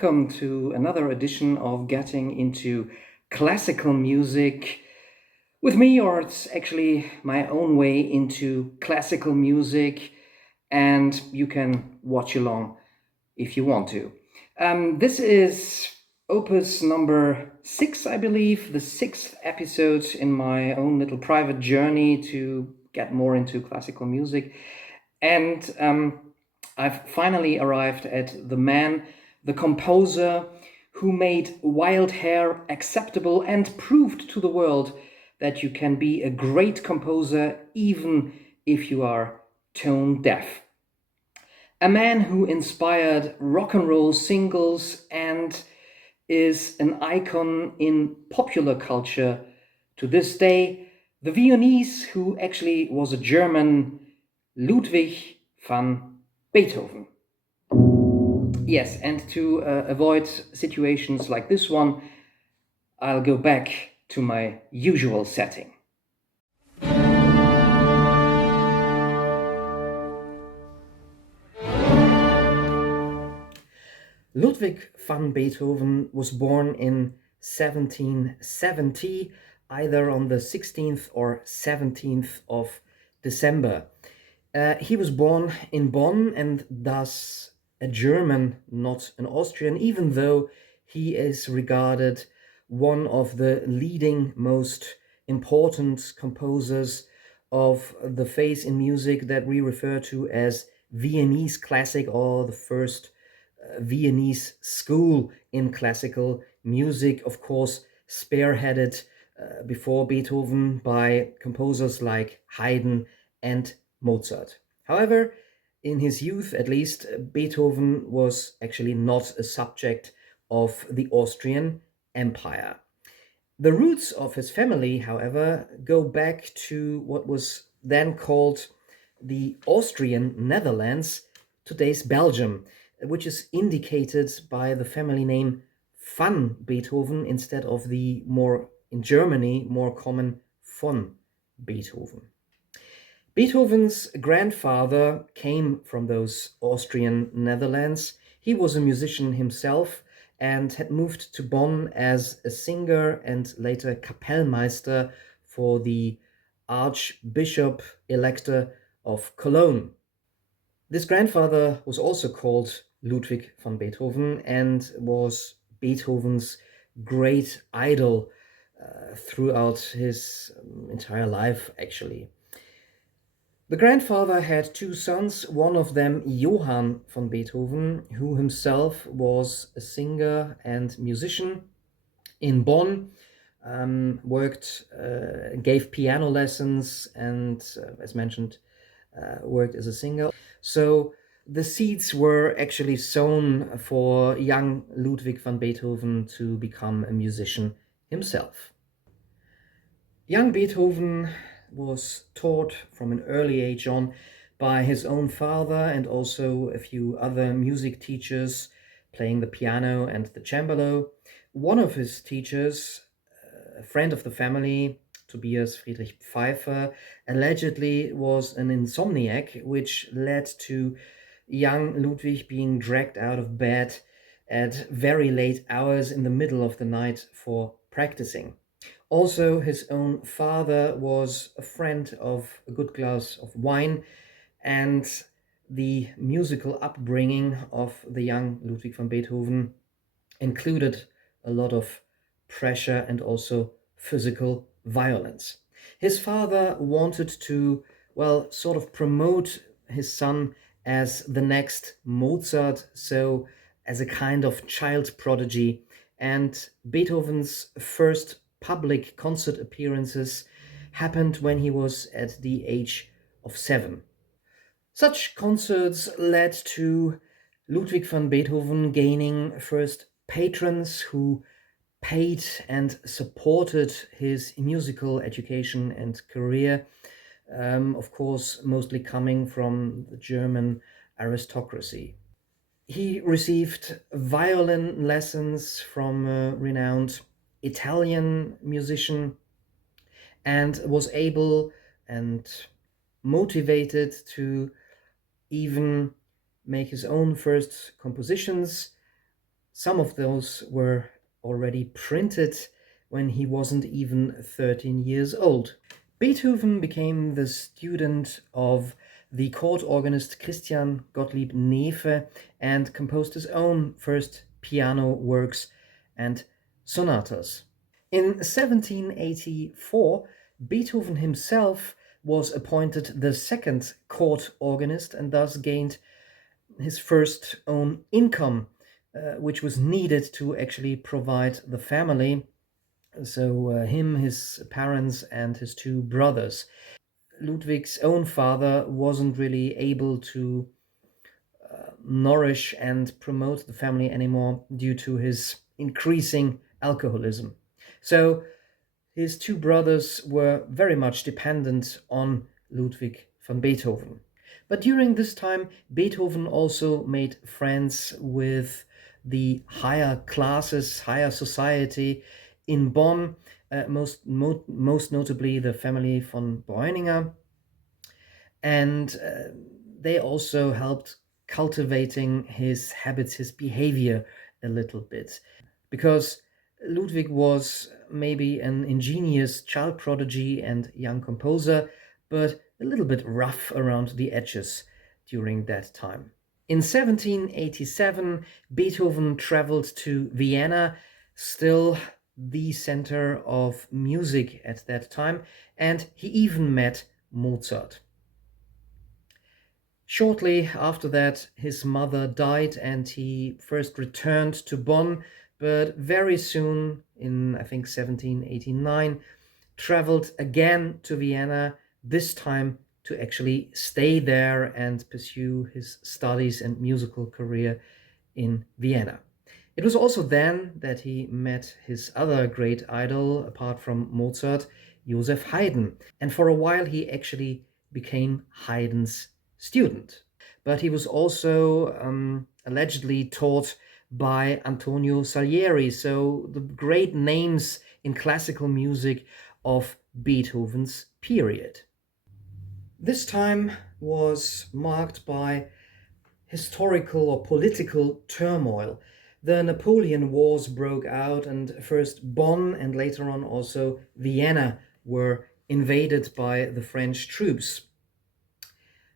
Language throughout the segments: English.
welcome to another edition of Getting into Classical Music with me, or it's actually my own way into classical music, and you can watch along if you want to. This is opus number 6, I believe, the 6th episode in my own little private journey to get more into classical music. And I've finally arrived at the man, the composer who made Wild Hair acceptable and proved to the world that you can be a great composer even if you are tone deaf. A man who inspired rock and roll singles and is an icon in popular culture to this day, the Viennese, who actually was a German, Ludwig van Beethoven. Yes, and to avoid situations like this one, I'll go back to my usual setting. Ludwig van Beethoven was born in 1770, either on the 16th or 17th of December. He was born in Bonn and thus a German, not an Austrian, even though he is regarded one of the leading, most important composers of the phase in music that we refer to as Viennese classic, or the first Viennese school in classical music, of course, spearheaded before Beethoven by composers like Haydn and Mozart. However, in his youth at least, Beethoven was actually not a subject of the Austrian Empire. The roots of his family, however, go back to what was then called the Austrian Netherlands, today's Belgium, which is indicated by the family name van Beethoven instead of the in Germany, more common von Beethoven. Beethoven's grandfather came from those Austrian Netherlands. He was a musician himself and had moved to Bonn as a singer and later Kapellmeister for the Archbishop Elector of Cologne. This grandfather was also called Ludwig van Beethoven and was Beethoven's great idol throughout his entire life, actually. The grandfather had two sons, one of them Johann van Beethoven, who himself was a singer and musician in Bonn, gave piano lessons and, as mentioned, worked as a singer. So the seeds were actually sown for young Ludwig van Beethoven to become a musician himself. Young Beethoven was taught from an early age on by his own father and also a few other music teachers playing the piano and the cembalo. One of his teachers, a friend of the family, Tobias Friedrich Pfeiffer, allegedly was an insomniac, which led to young Ludwig being dragged out of bed at very late hours in the middle of the night for practicing. Also, his own father was a friend of a good glass of wine, and the musical upbringing of the young Ludwig van Beethoven included a lot of pressure and also physical violence. His father wanted to, sort of promote his son as the next Mozart, so as a kind of child prodigy, and Beethoven's first public concert appearances happened when he was at the age of 7. Such concerts led to Ludwig van Beethoven gaining first patrons who paid and supported his musical education and career, of course, mostly coming from the German aristocracy. He received violin lessons from a renowned Italian musician and was able and motivated to even make his own first compositions, Some of those were already printed when he wasn't even 13 years old. Beethoven became the student of the court organist Christian Gottlieb Neefe and composed his own first piano works and sonatas. In 1784, Beethoven himself was appointed the second court organist and thus gained his first own income, which was needed to actually provide the family. So him, his parents, and his two brothers. Ludwig's own father wasn't really able to nourish and promote the family anymore due to his increasing alcoholism. So his two brothers were very much dependent on Ludwig van Beethoven. But during this time, Beethoven also made friends with the higher classes, higher society in Bonn, most notably the family von Breuninger. And they also helped cultivating his habits, his behavior a little bit. Because Ludwig was maybe an ingenious child prodigy and young composer, but a little bit rough around the edges during that time. In 1787, Beethoven traveled to Vienna, still the center of music at that time, and he even met Mozart. Shortly after that, his mother died and he first returned to Bonn, but very soon, in I think 1789, traveled again to Vienna, this time to actually stay there and pursue his studies and musical career in Vienna. It was also then that he met his other great idol, apart from Mozart, Joseph Haydn, and for a while he actually became Haydn's student. But he was also allegedly taught by Antonio Salieri, so the great names in classical music of Beethoven's period. This time was marked by historical or political turmoil. The Napoleon Wars broke out, and first Bonn and later on also Vienna were invaded by the French troops.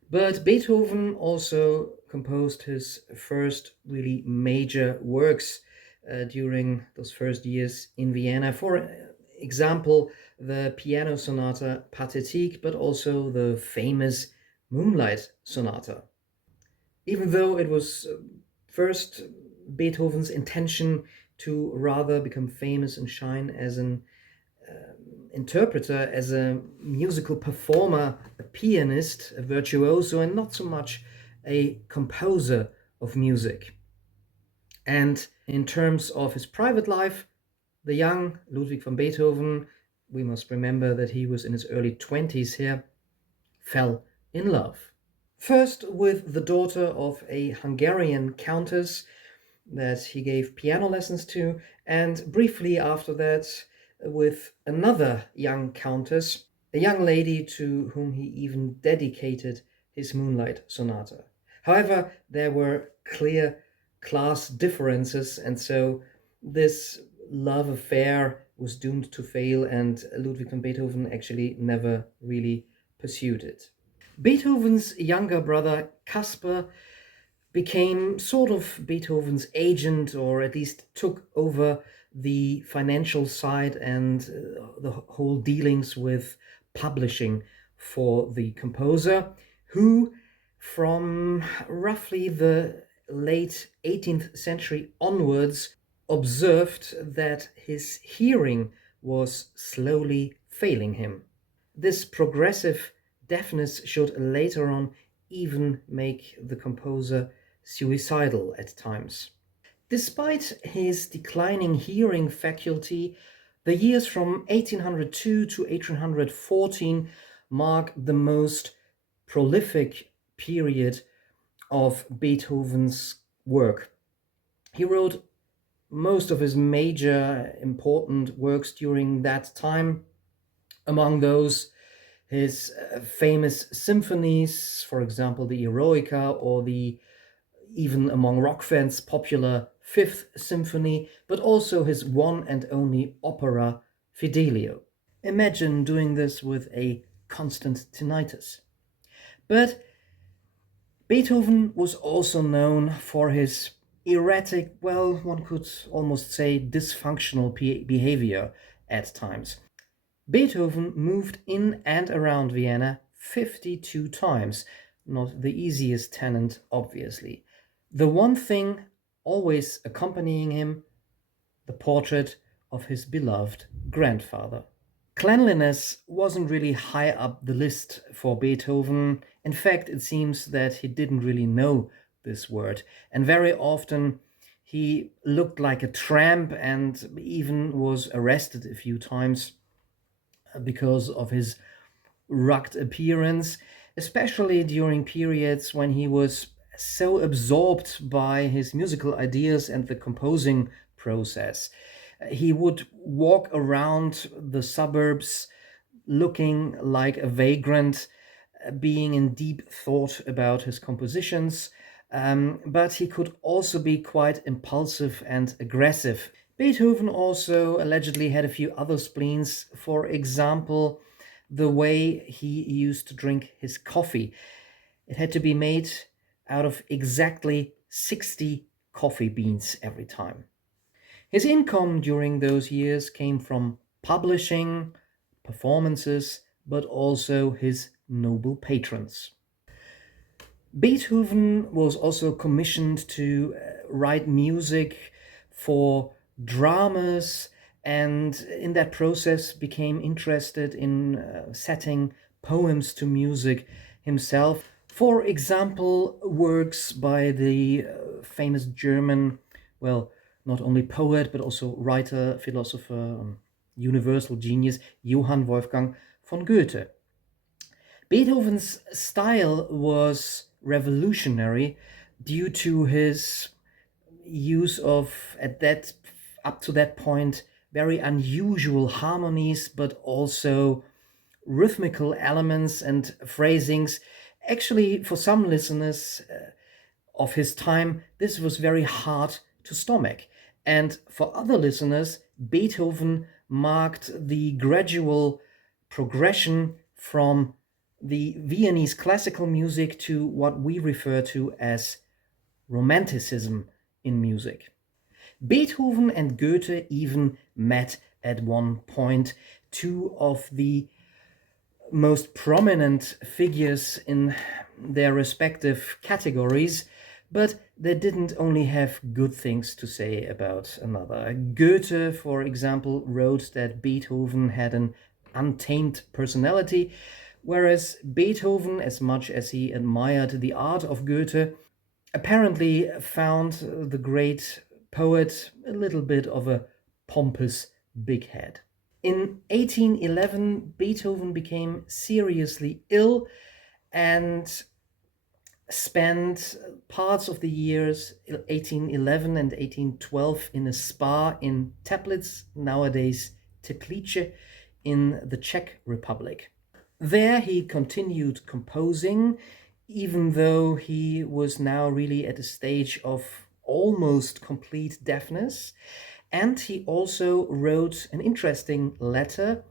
But Beethoven also composed his first really major works during those first years in Vienna. For example, the piano sonata Pathétique, but also the famous Moonlight Sonata. Even though it was first Beethoven's intention to rather become famous and shine as an interpreter, as a musical performer, a pianist, a virtuoso, and not so much a composer of music. And in terms of his private life, the young Ludwig van Beethoven, we must remember that he was in his early 20s here, fell in love. First with the daughter of a Hungarian countess that he gave piano lessons to, and briefly after that with another young countess, a young lady to whom he even dedicated his Moonlight Sonata. However, there were clear class differences, and so this love affair was doomed to fail, and Ludwig van Beethoven actually never really pursued it. Beethoven's younger brother Caspar became sort of Beethoven's agent, or at least took over the financial side and the whole dealings with publishing for the composer, who from roughly the late 18th century onwards observed that his hearing was slowly failing him. This progressive deafness should later on even make the composer suicidal at times. Despite his declining hearing faculty, the years from 1802 to 1814 mark the most prolific period of Beethoven's work. He wrote most of his major important works during that time. Among those, his famous symphonies, for example, the Eroica, or the, even among rock fans, popular Fifth Symphony, but also his one and only opera, Fidelio. Imagine doing this with a constant tinnitus. But Beethoven was also known for his erratic, well, one could almost say dysfunctional behavior at times. Beethoven moved in and around Vienna 52 times, not the easiest tenant, obviously. The one thing always accompanying him, the portrait of his beloved grandfather. Cleanliness wasn't really high up the list for Beethoven. In fact, it seems that he didn't really know this word, and very often he looked like a tramp and even was arrested a few times because of his rugged appearance, especially during periods when he was so absorbed by his musical ideas and the composing process. He would walk around the suburbs looking like a vagrant, being in deep thought about his compositions, but he could also be quite impulsive and aggressive. Beethoven also allegedly had a few other spleens, for example, the way he used to drink his coffee. It had to be made out of exactly 60 coffee beans every time. His income during those years came from publishing, performances, but also his noble patrons. Beethoven was also commissioned to write music for dramas, and in that process became interested in setting poems to music himself. For example, works by the famous German, well, not only poet but also writer, philosopher, universal genius Johann Wolfgang von Goethe. Beethoven's style was revolutionary due to his use of, at that up to that point, very unusual harmonies, but also rhythmical elements and phrasings. Actually, for some listeners of his time, this was very hard to stomach. And for other listeners, Beethoven marked the gradual progression from the Viennese classical music to what we refer to as Romanticism in music. Beethoven and Goethe even met at one point, two of the most prominent figures in their respective categories, but they didn't only have good things to say about another. Goethe, for example, wrote that Beethoven had an untamed personality, whereas Beethoven, as much as he admired the art of Goethe, apparently found the great poet a little bit of a pompous big head. In 1811, Beethoven became seriously ill and spent parts of the years 1811 and 1812 in a spa in Teplitz, nowadays Teplice, in the Czech Republic. There he continued composing, even though he was now really at a stage of almost complete deafness. And he also wrote an interesting letter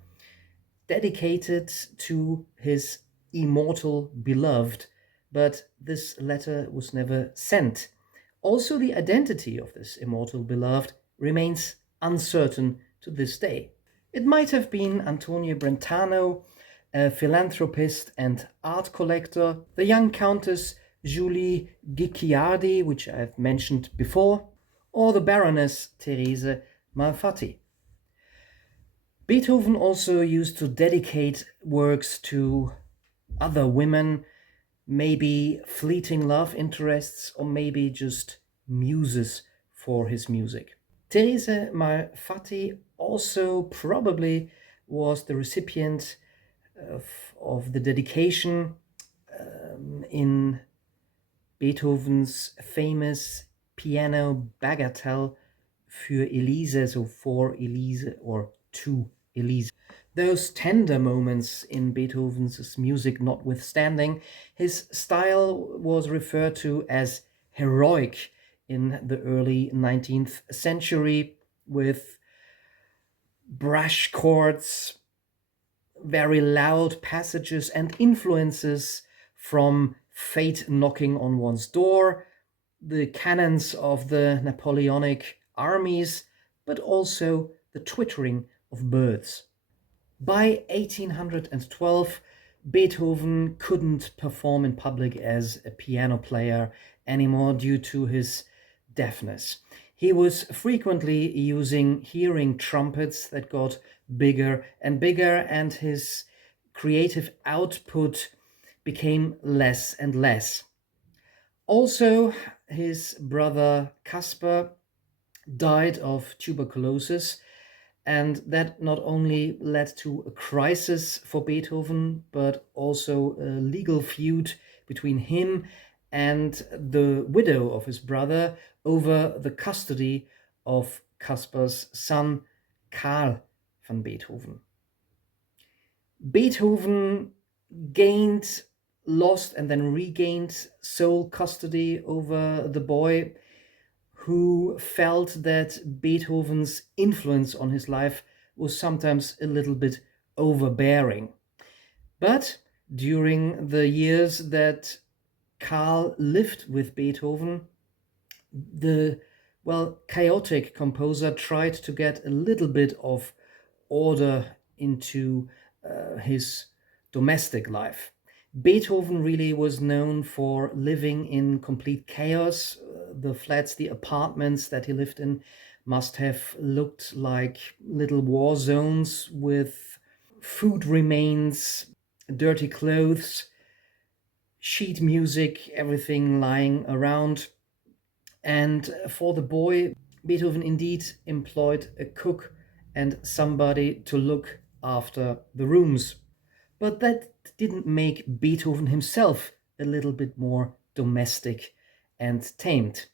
dedicated to his immortal beloved, but this letter was never sent. Also, the identity of this immortal beloved remains uncertain to this day. It might have been Antonio Brentano, a philanthropist and art collector, the young Countess Julie Guicciardi, which I've mentioned before, or the Baroness Therese Malfatti. Beethoven also used to dedicate works to other women, maybe fleeting love interests, or maybe just muses for his music. Therese Malfatti also probably was the recipient of the dedication in Beethovens famous piano Bagatelle für Elise, so for Elise or to Elise. Those tender moments in Beethoven's music notwithstanding, his style was referred to as heroic in the early 19th century with brash chords, very loud passages, and influences from fate knocking on one's door, the cannons of the Napoleonic armies, but also the twittering of birds. By 1812, Beethoven couldn't perform in public as a piano player anymore due to his deafness. He was frequently using hearing trumpets that got bigger and bigger, and his creative output became less and less. Also, his brother Caspar died of tuberculosis, and that not only led to a crisis for Beethoven, but also a legal feud between him and the widow of his brother over the custody of Caspar's son, Karl van Beethoven. Beethoven gained, lost, and then regained sole custody over the boy, who felt that Beethoven's influence on his life was sometimes a little bit overbearing. But during the years that Karl lived with Beethoven, the chaotic composer tried to get a little bit of order into his domestic life. Beethoven really was known for living in complete chaos. The flats, the apartments that he lived in must have looked like little war zones with food remains, dirty clothes, sheet music, everything lying around. And for the boy, Beethoven indeed employed a cook and somebody to look after the rooms. But that didn't make Beethoven himself a little bit more domestic and tamed.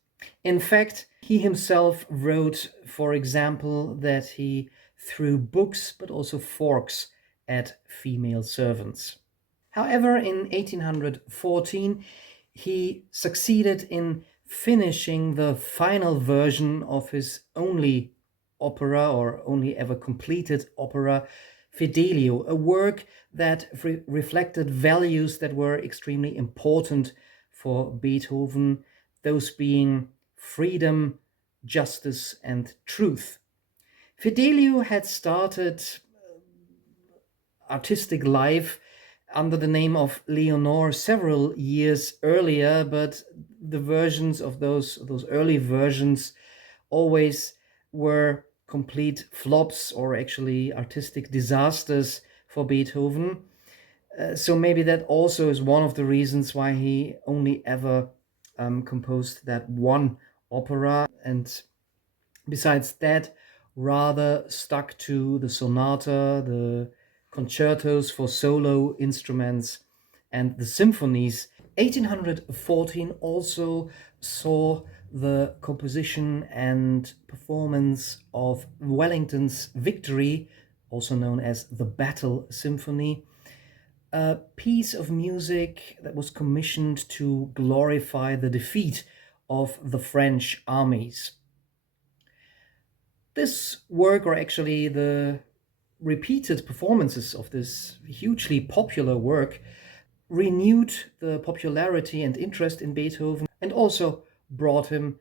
In fact, he himself wrote, for example, that he threw books but also forks at female servants. However, in 1814, he succeeded in finishing the final version of his only opera, or only ever completed opera, Fidelio, a work that reflected values that were extremely important for Beethoven, those being freedom, justice, and truth. Fidelio had started artistic life under the name of Leonore several years earlier, but the versions of those early versions always were complete flops, or actually artistic disasters for Beethoven. So maybe that also is one of the reasons why he only ever composed that one opera, and besides that, rather stuck to the sonata, the concertos for solo instruments, and the symphonies. 1814 also saw the composition and performance of Wellington's Victory, also known as the Battle Symphony, a piece of music that was commissioned to glorify the defeat of the French armies. This work, or actually the repeated performances of this hugely popular work, renewed the popularity and interest in Beethoven, and also brought him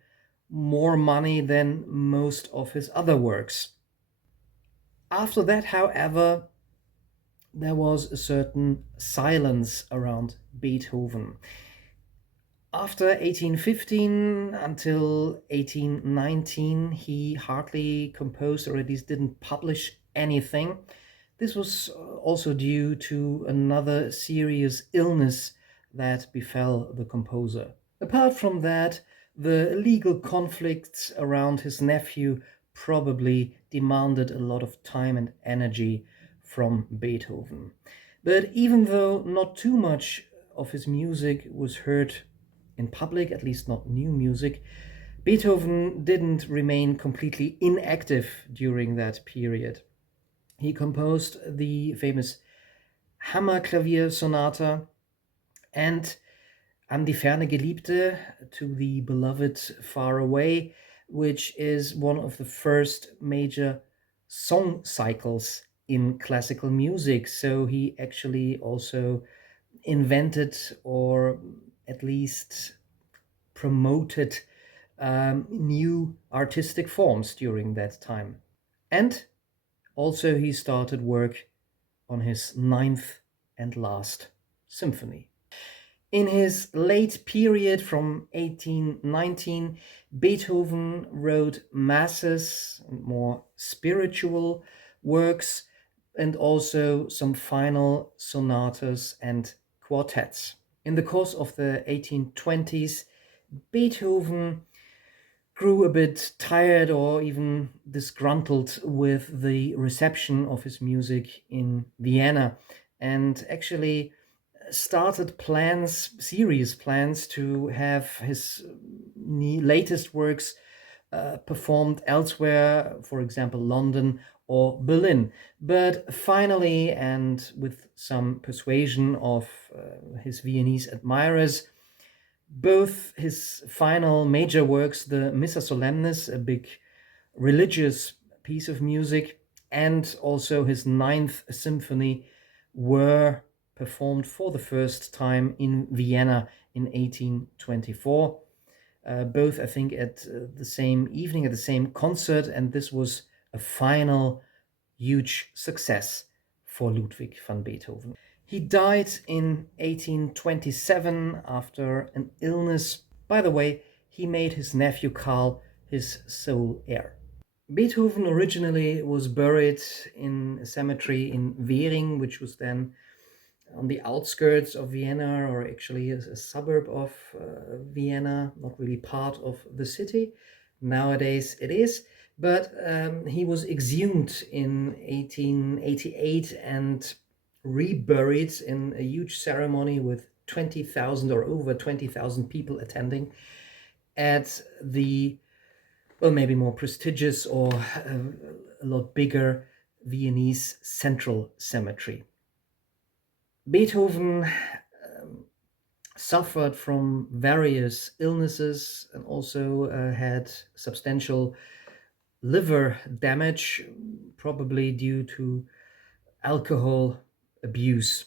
more money than most of his other works. After that, however, there was a certain silence around Beethoven. After 1815 until 1819, he hardly composed, or at least didn't publish anything. This was also due to another serious illness that befell the composer. Apart from that, the legal conflicts around his nephew probably demanded a lot of time and energy from Beethoven. But even though not too much of his music was heard in public, at least not new music, Beethoven didn't remain completely inactive during that period. He composed the famous Hammerklavier Sonata, and An die ferne Geliebte, To the Beloved Far Away, which is one of the first major song cycles in classical music. So he actually also invented, or at least promoted, new artistic forms during that time. And also he started work on his ninth and last symphony. In his late period from 1819, Beethoven wrote masses and more spiritual works, and also some final sonatas and quartets. In the course of the 1820s, Beethoven grew a bit tired or even disgruntled with the reception of his music in Vienna, and actually started serious plans, to have his latest works performed elsewhere, for example, London or Berlin. But finally, and with some persuasion of his Viennese admirers, both his final major works, the Missa Solemnis, a big religious piece of music, and also his ninth symphony, were performed for the first time in Vienna in 1824. Both, I think, at the same evening, at the same concert, and this was a final huge success for Ludwig van Beethoven. He died in 1827 after an illness. By the way, he made his nephew Karl his sole heir. Beethoven originally was buried in a cemetery in Währing, which was then on the outskirts of Vienna, or actually a suburb of Vienna, not really part of the city. Nowadays it is, but he was exhumed in 1888 and reburied in a huge ceremony with 20,000 or over 20,000 people attending at the, well, maybe more prestigious or a lot bigger Viennese Central Cemetery. Beethoven suffered from various illnesses and also had substantial liver damage, probably due to alcohol abuse.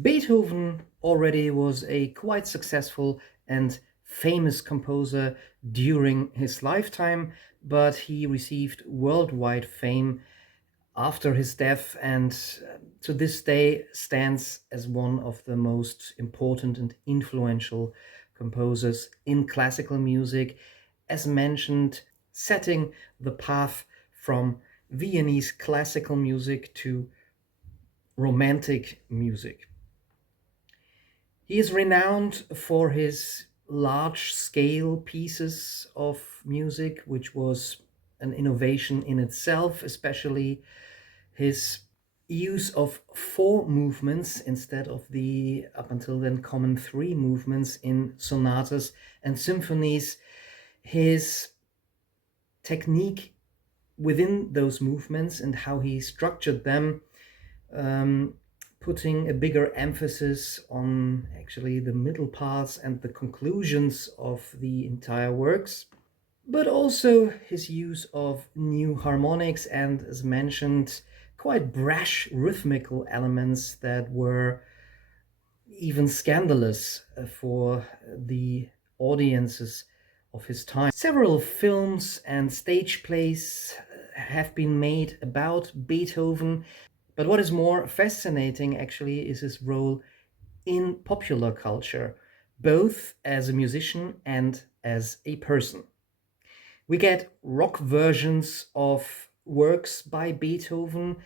Beethoven already was a quite successful and famous composer during his lifetime, but he received worldwide fame after his death, and to this day stands as one of the most important and influential composers in classical music, as mentioned, setting the path from Viennese classical music to romantic music. He is renowned for his large-scale pieces of music, which was an innovation in itself, especially his use of four movements instead of the up until then common three movements in sonatas and symphonies. His technique within those movements and how he structured them, putting a bigger emphasis on actually the middle parts and the conclusions of the entire works, but also his use of new harmonics and, as mentioned, quite brash rhythmical elements that were even scandalous for the audiences of his time. Several films and stage plays have been made about Beethoven, but what is more fascinating actually is his role in popular culture, both as a musician and as a person. We get rock versions of works by Beethoven.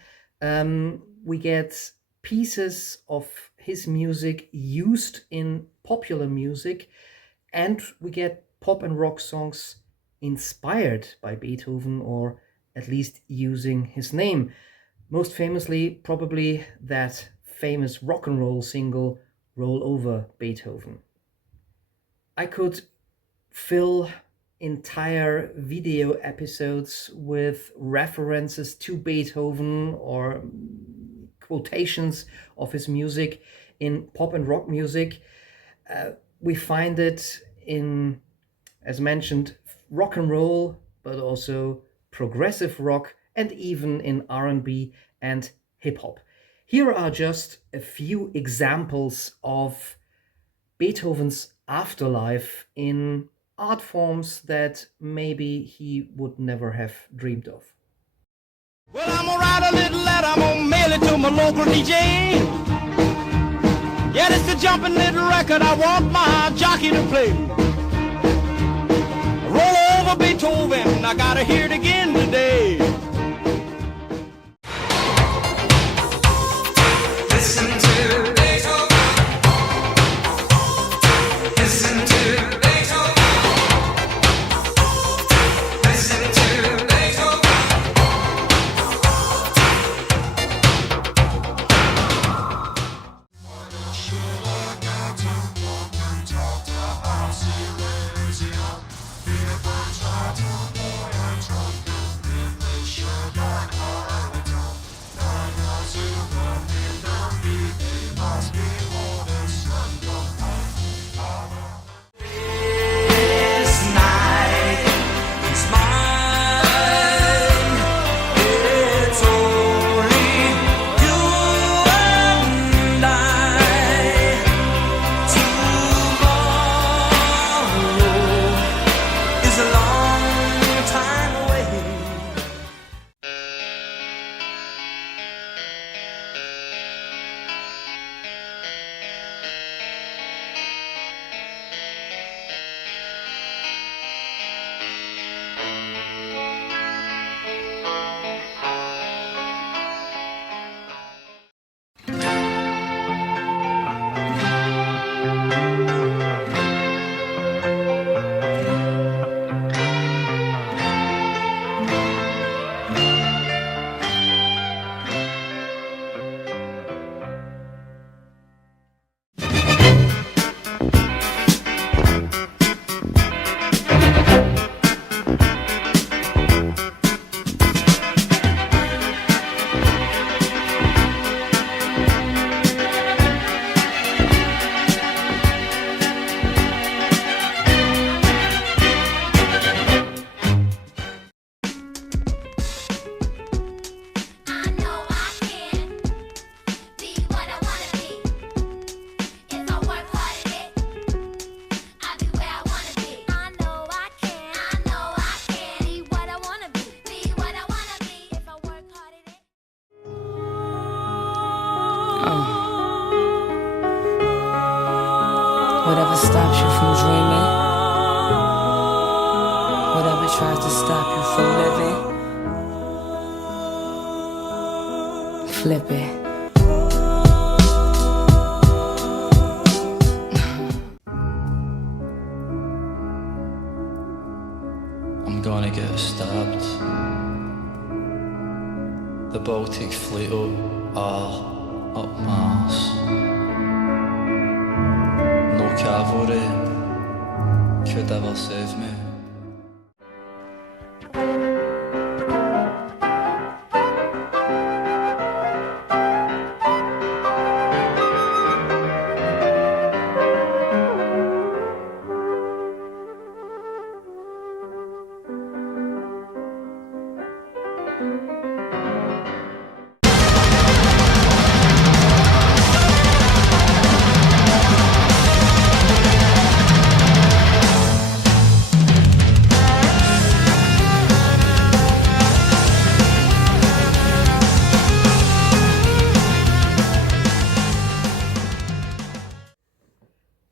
We get pieces of his music used in popular music, and we get pop and rock songs inspired by Beethoven, or at least using his name. Most famously, probably that famous rock and roll single, Roll Over Beethoven. I could fill entire video episodes with references to Beethoven or quotations of his music in pop and rock music. we find it in, as mentioned, rock and roll, but also progressive rock, and even in R&B and hip hop. Here are just a few examples of Beethoven's afterlife in art forms that maybe he would never have dreamed of. Well, I'm gonna write a little letter, I'm gonna mail it to my local DJ. Yeah, this is a jumping little record I want my jockey to play. Roll over Beethoven, I gotta hear it again today. Listen to Beethoven. Listen to Beethoven. Listen to Beethoven. Whatever stops you from dreaming, whatever tries to stop you from living, flip it. I'm gonna get stabbed. The Baltic Fleet are up my arse. No cavalry could ever save me.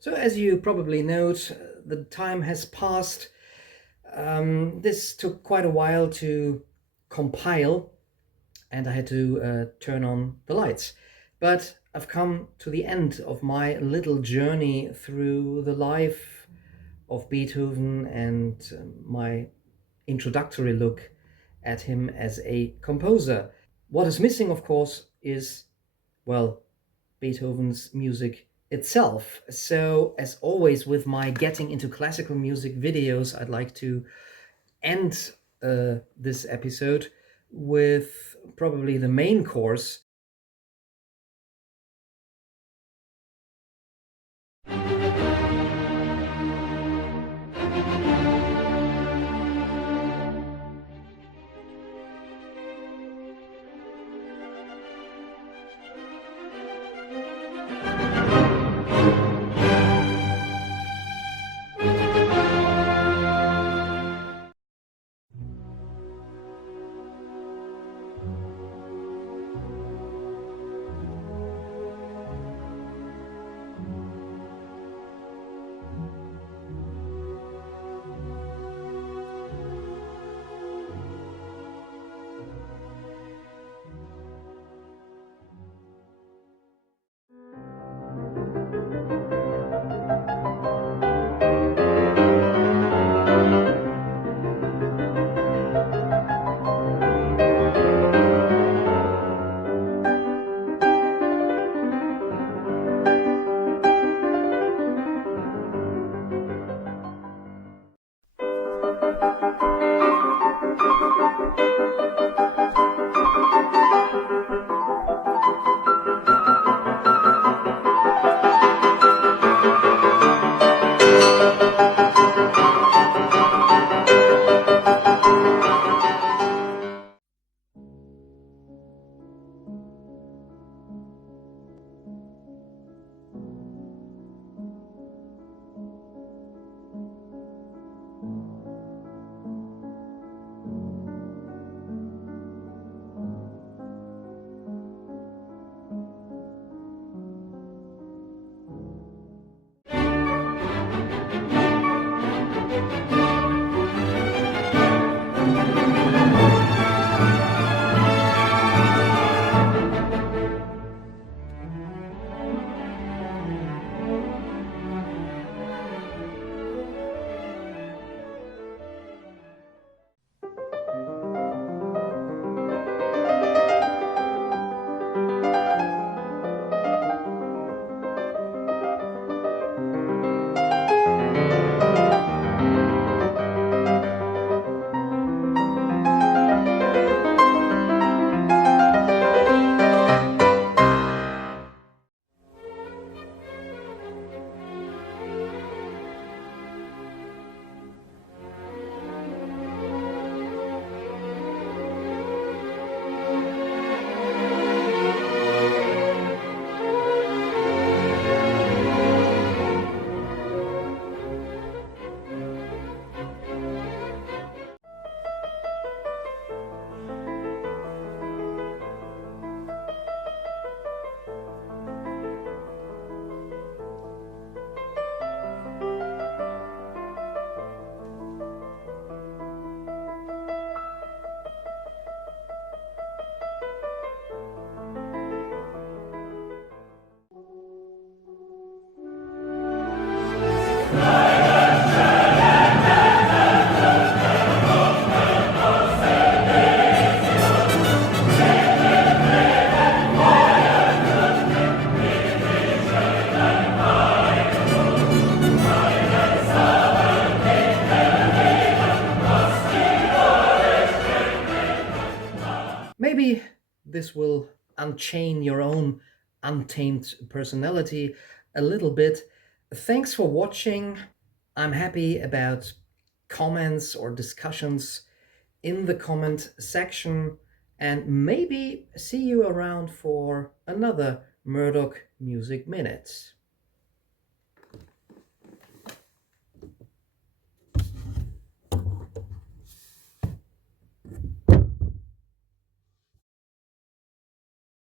So as you probably note, the time has passed. This took quite a while to compile, and I had to turn on the lights. But I've come to the end of my little journey through the life of Beethoven and my introductory look at him as a composer. What is missing, of course, is, well, Beethoven's music itself. So, as always, with my getting into classical music videos, I'd like to end this episode with probably the main course. will unchain your own untamed personality a little bit. Thanks for watching. I'm happy about comments or discussions in the comment section, and maybe see you around for another Murdoch Music Minute.